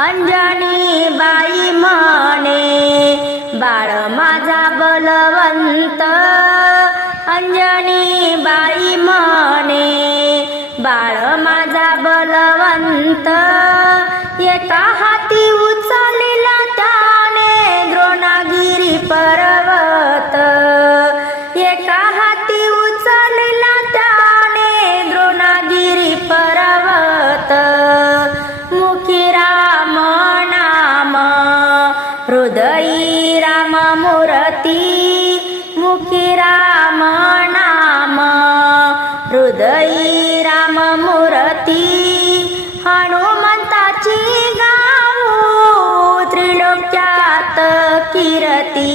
अंजनी बाई म्हणे बाळ माझा बलवंत। अंजनी बाई म्हणे बाळ माझा बलवंत। एका हाती उचलला त्याने द्रोणागिरी पर्वत। एका हाती उचलला त्याने द्रोणागिरी पर्वत। मुखी राम नाम हृदयी राम मूर्ती। मुखी राम नाम हृदयी राम मूर्ती। हनुमंताची गाऊ त्रिलोक्यात कीर्ती।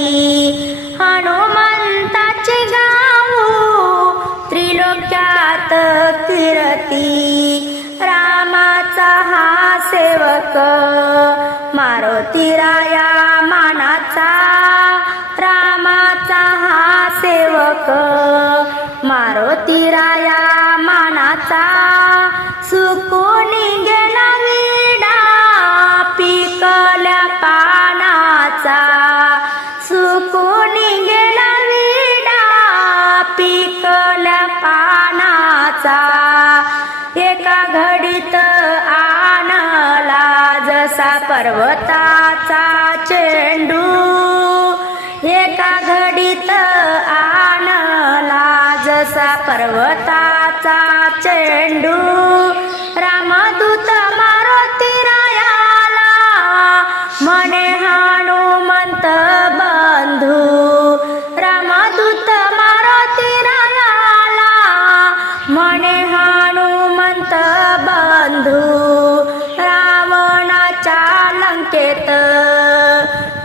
हनुमंताची गाऊ त्रिलोक्यात कीर्ती। रामाचा हा सेवक मारुती राया मानाचा। रामाचा हा सेवक मारुती राया मानाचा। सुकून गेला विडा पिकल्या पानाचा। सुकून गेला विडा पिकल्या पानाचा। एका घडीत आणला जसा पर्वताचा चेंडू। एका घडीत आणला जसा पर्वताचा चेंडू। रामदूत मारुती रायाला म्हणे हनुमंत बंधू। रामदूत मारुती रायाला म्हणे हनुमंत बंधू। रावणाच्या लंकेत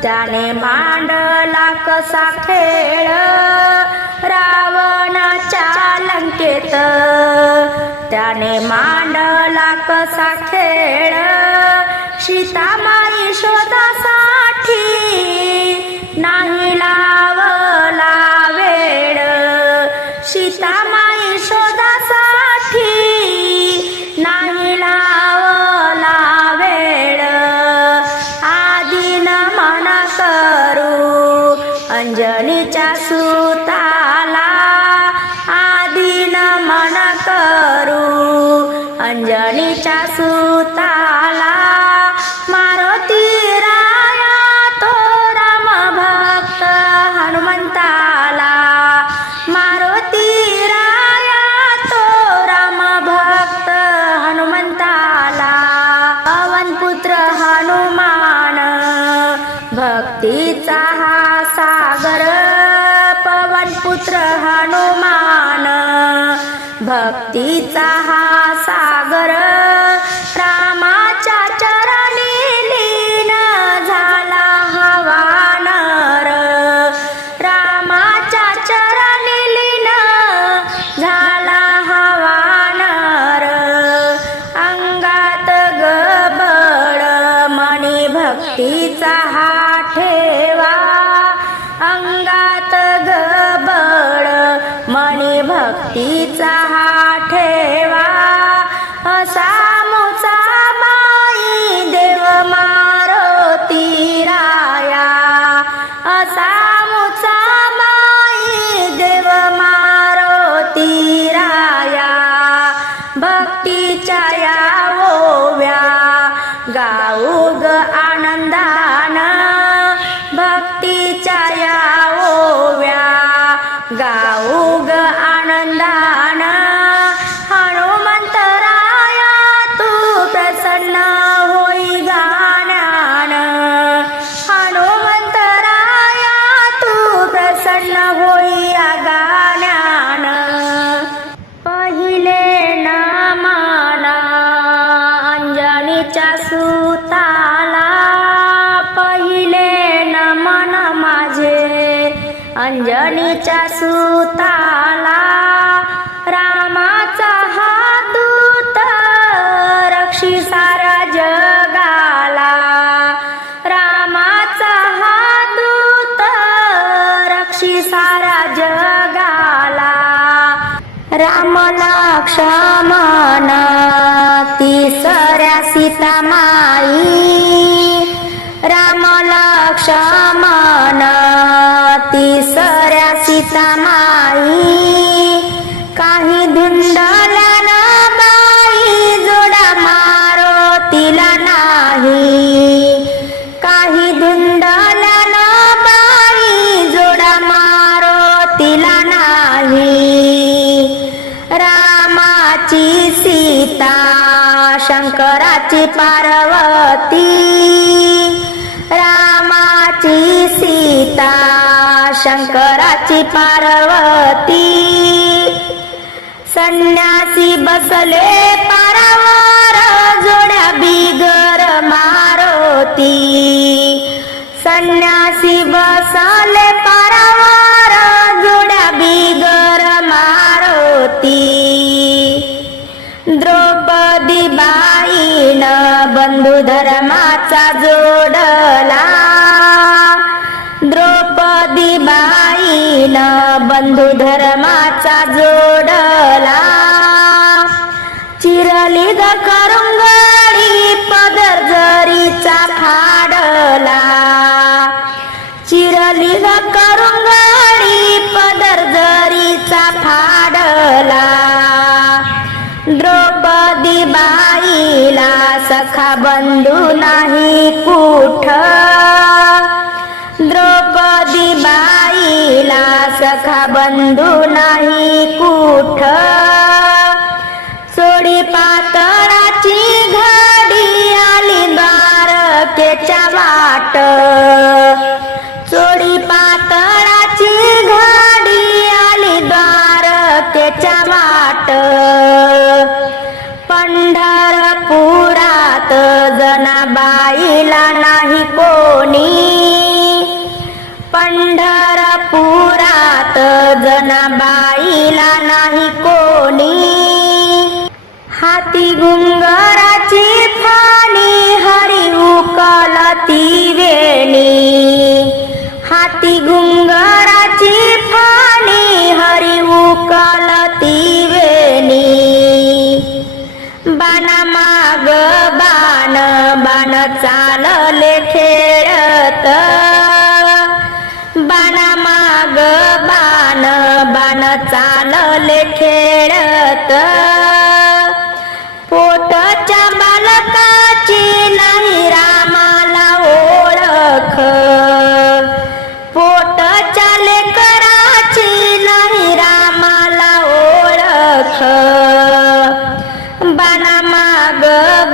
त्याने मांडला कसा खेळ। रावणाच्या लंकेत त्याने मांडला कसा खेळ। सीतामाई शोधासाठी नाही लावला वेळ। सीतामाई शोधासाठी नाही लावला वेळ। आदिन मना करू अंजनीच्या सुताला। आदिन मना करू अंजनीच्या सुताला। मारुती राया तो राम भक्त हनुमंताला। मारुती राया तो राम भक्त हनुमंताला। पवनपुत्र हनुमान भक्तीचा हा सागर। पवनपुत्र हनुमान भक्तीचा हा सागर। रामाच्या चरणी लीन झाला हवा नर। रामाच्या चरणी लीन झाला हवा नर। अंगात गबळ मणी भक्तीचा हा ठेवा। अंगात गबळ मणी भक्तीचा हा ठेवा। असा मुचा माई देव मारुती राया। असा मुचा माई देव मारुती राया। भक्तीच्या या ओव्या गाऊ ग आनंदान। भक्तीच्या या ओव्या गाऊ ग आनंदान। हनुमंतराया तू प्रसन्न होई गाण्यान। हनुमंतराया तू प्रसन्न होई गाण्यान। पहिले नमना अंजनीच्या सुताला। पहिले नमन माझे अंजनीच्या सुताला। रामाचा हा दूत रक्षी सारा जगाला। रामाचा हा दूत रक्षी सारा जगाला। राम लक्ष्मण तिसऱ्या सीता माई। नाही. काही धुंदल्यानं बाई जोडा मारुतीला नाही. रामाची सीता शंकराची पार्वती. रामाची सीता शंकराची पार्वती. संन्यासी बसले पारावर जोड्या बिगर मारुती. संन्यासी बसले पारावर जोड्या बिगर मारुती. द्रौपदी बाईनं बंधू धर्माचा जोडला. द्रौपदी बाईनं बंधू धर्माचा जोडला. चिरली ग करुंगडी पदर जरीचा फाडला. चिरली ग करुंगडी पदर जरीचा फाडला. द्रौपदी बाईला सखा बंधू नाही कुठ. द्रौपदी बाईला सखा बंधू नाही कुठ. चोडी पातळाची घडी आली द्वारकेच्या वाट. चोडी पातळाची घडी आली द्वारकेच्या वाट. पंढरपुरात जनाबाईला नाही कोणी. पंढरपुरात जनाबाईला नाही कोणी. हाती गुंगराची फाणी हरी उकलती वेणी. हाती गुंगराची फाणी हरी उकलती वेणी. बाणा माग बाण बाण चालले खेळत. बाणा माग बाण बाण चालले खेळत. पोटच्या बालकाची नाही रामाला ओळख. पोटच्या लेकराची नाही रामाला ओळख. बाणा माग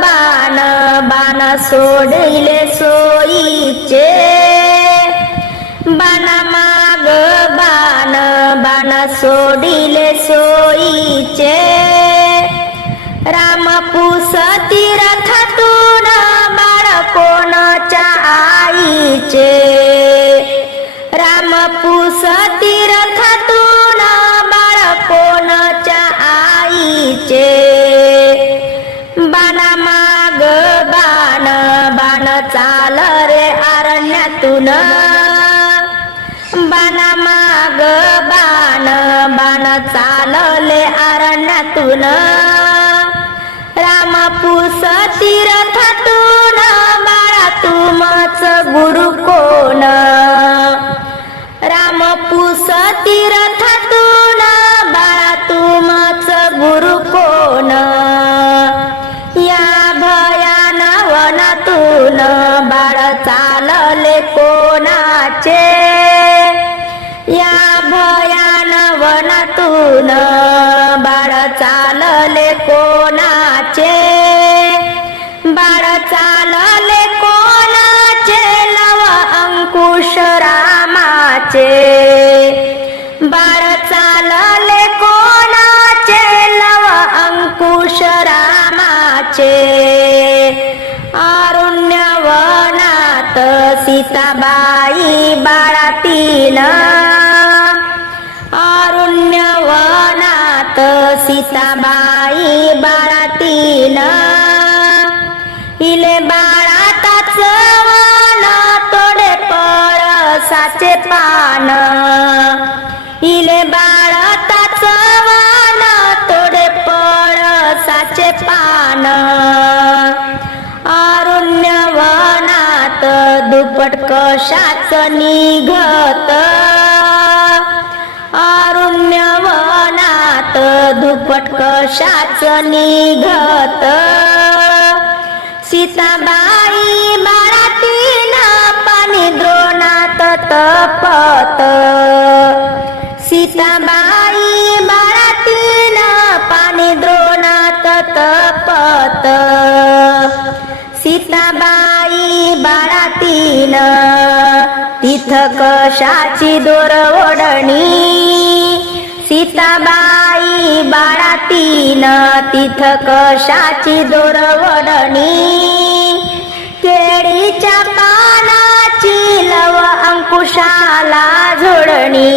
बाण बाण सोडिले सोयीचे. बाणा माग बाण बाण सोडिले सोयीचे. रामपूस तीर्थातून बाळ कोणाच्या आईचे. रामपूस तीर्थातून बाळ कोणाच्या आईचे. बाणा माग बाण बाण चाल रे अरण्यातून. बाणा माग बाण बाण चालले अरण्यातून. रामपूस तीर्थातून बाळा तुमच गुरु कोण. रामपूस तीर्थातून बाळा तुमच गुरु कोण. या भयान वनातून बाळ चालले कोणाचे. या भयान वनातून बाळ चालले कोणाचे. बाळ चालले कोणाचे लव अंकुश रामाचे. बाळ चालले कोणाचे लव अंकुश रामाचे. अरण्यवनात सीताबाई बाळातीन. अरण्यवनात सीताबाई बाळातीन. इले बाळाताच वन तोडे पळसाचे पान. इले बाळाताच वन तोडे पळसाचे पान. अरण्यवनात दुपट कशाच निघत. अरण्यवनात दुपट कशाच निघत. सीताबाई तपत सीताबाई बाळातीन पाणी द्रोणात तपत सीताबाई बाळातीन तिथ कशाची दोर ओढणी सीताबाई बाळातीन तिथ कशाची दोर ओढणी केळीच्या पानाची लव अंकुशाला जोडणी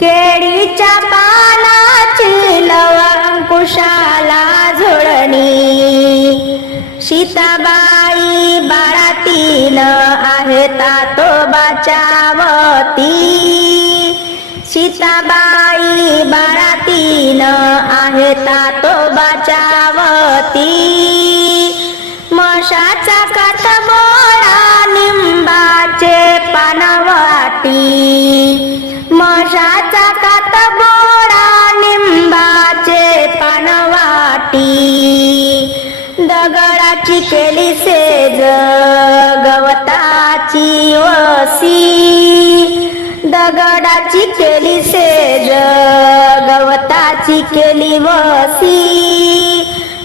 केळीच्या पानाची लव अंकुशाला जोडणी सीताबाई बाळातीन आहे तातोबाच्या वती सीताबाई बाळातीन आहे तातोबाच्या वती मशाचा कातबोळा निंबाचे पानवाटी मशाचा कातबोळा निंबाचे पानवाटी दगडाची केली सेज गवताची वसी दगडाची केली सेज गवताची केली वसी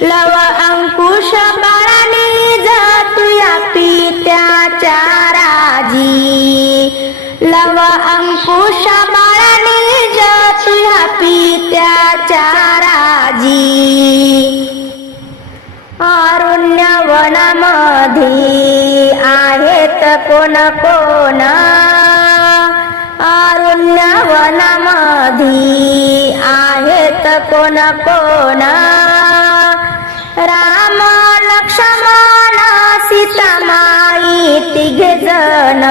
लव अंकुश बाळाने जातुया पित्याच्या राजी लव अंकुश बाळाने जातुया पित्याच्या राजी अरण्य वनामध्ये आहेत कोण कोण अरण्य वनामध्ये आहेत कोण कोण राम लक्ष्मण सीतामाई तिघे जण